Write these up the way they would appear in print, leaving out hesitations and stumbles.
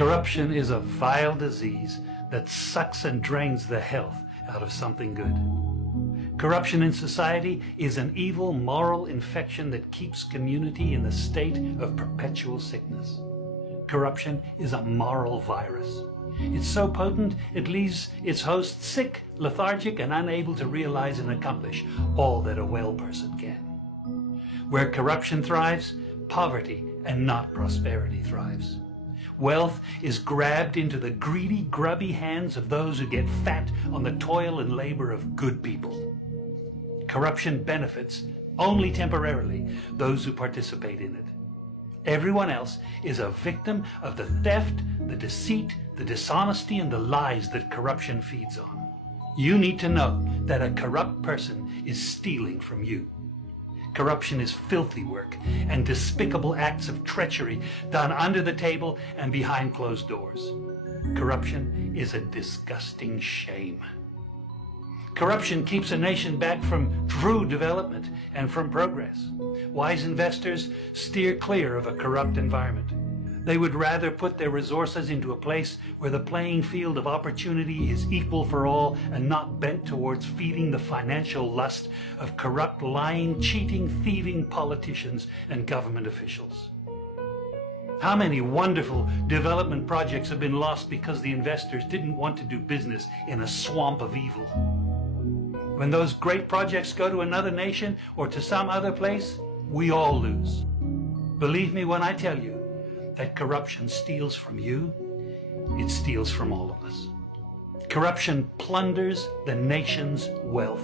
Corruption is a vile disease that sucks and drains the health out of something good. Corruption in society is an evil moral infection that keeps community in a state of perpetual sickness. Corruption is a moral virus. It's so potent it leaves its host sick, lethargic, and unable to realize and accomplish all that a well person can. Where corruption thrives, poverty and not prosperity thrives. Wealth is grabbed into the greedy, grubby hands of those who get fat on the toil and labor of good people. Corruption benefits, only temporarily, those who participate in it. Everyone else is a victim of the theft, the deceit, the dishonesty, and the lies that corruption feeds on. You need to know that a corrupt person is stealing from you. Corruption is filthy work and despicable acts of treachery done under the table and behind closed doors. Corruption is a disgusting shame. Corruption keeps a nation back from true development and from progress. Wise investors steer clear of a corrupt environment. They would rather put their resources into a place where the playing field of opportunity is equal for all and not bent towards feeding the financial lust of corrupt, lying, cheating, thieving politicians and government officials. How many wonderful development projects have been lost because the investors didn't want to do business in a swamp of evil? When those great projects go to another nation or to some other place, we all lose. Believe me when I tell you that corruption steals from you, it steals from all of us. Corruption plunders the nation's wealth.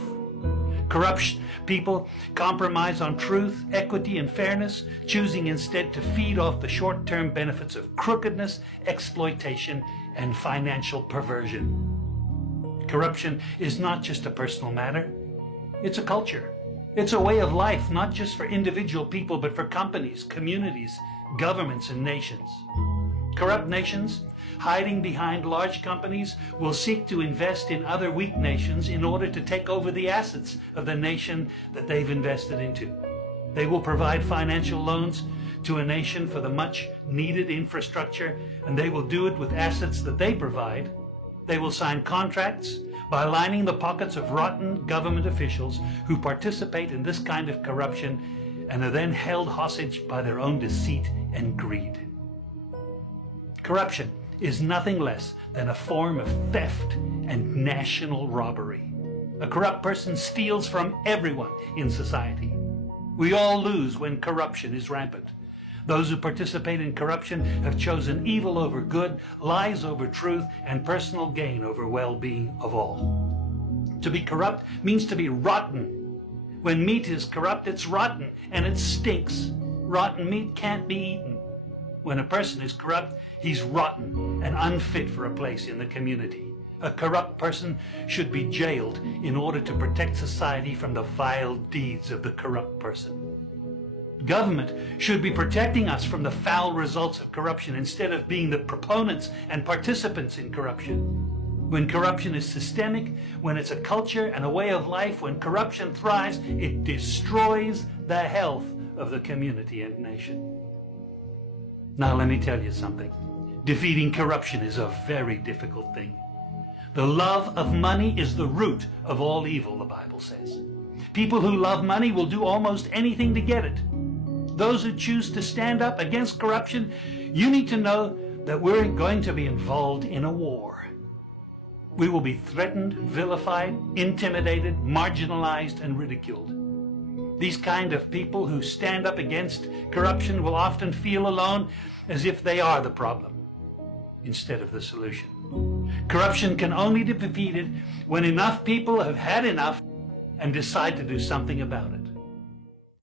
Corrupt people compromise on truth, equity, and fairness, choosing instead to feed off the short-term benefits of crookedness, exploitation, and financial perversion. Corruption is not just a personal matter, it's a culture. It's a way of life, not just for individual people, but for companies, communities, governments, and nations. Corrupt nations, hiding behind large companies, will seek to invest in other weak nations in order to take over the assets of the nation that they've invested into. They will provide financial loans to a nation for the much needed infrastructure, and they will do it with assets that they provide. They will sign contracts by lining the pockets of rotten government officials who participate in this kind of corruption and are then held hostage by their own deceit and greed. Corruption is nothing less than a form of theft and national robbery. A corrupt person steals from everyone in society. We all lose when corruption is rampant. Those who participate in corruption have chosen evil over good, lies over truth, and personal gain over well-being of all. To be corrupt means to be rotten. When meat is corrupt, it's rotten, and it stinks. Rotten meat can't be eaten. When a person is corrupt, he's rotten and unfit for a place in the community. A corrupt person should be jailed in order to protect society from the vile deeds of the corrupt person. Government should be protecting us from the foul results of corruption instead of being the proponents and participants in corruption. When corruption is systemic, when it's a culture and a way of life, when corruption thrives, it destroys the health of the community and nation. Now let me tell you something. Defeating corruption is a very difficult thing. The love of money is the root of all evil, the Bible says. People who love money will do almost anything to get it. Those who choose to stand up against corruption, you need to know that we're going to be involved in a war. We will be threatened, vilified, intimidated, marginalized, and ridiculed. These kind of people who stand up against corruption will often feel alone, as if they are the problem instead of the solution. Corruption can only be defeated when enough people have had enough and decide to do something about it.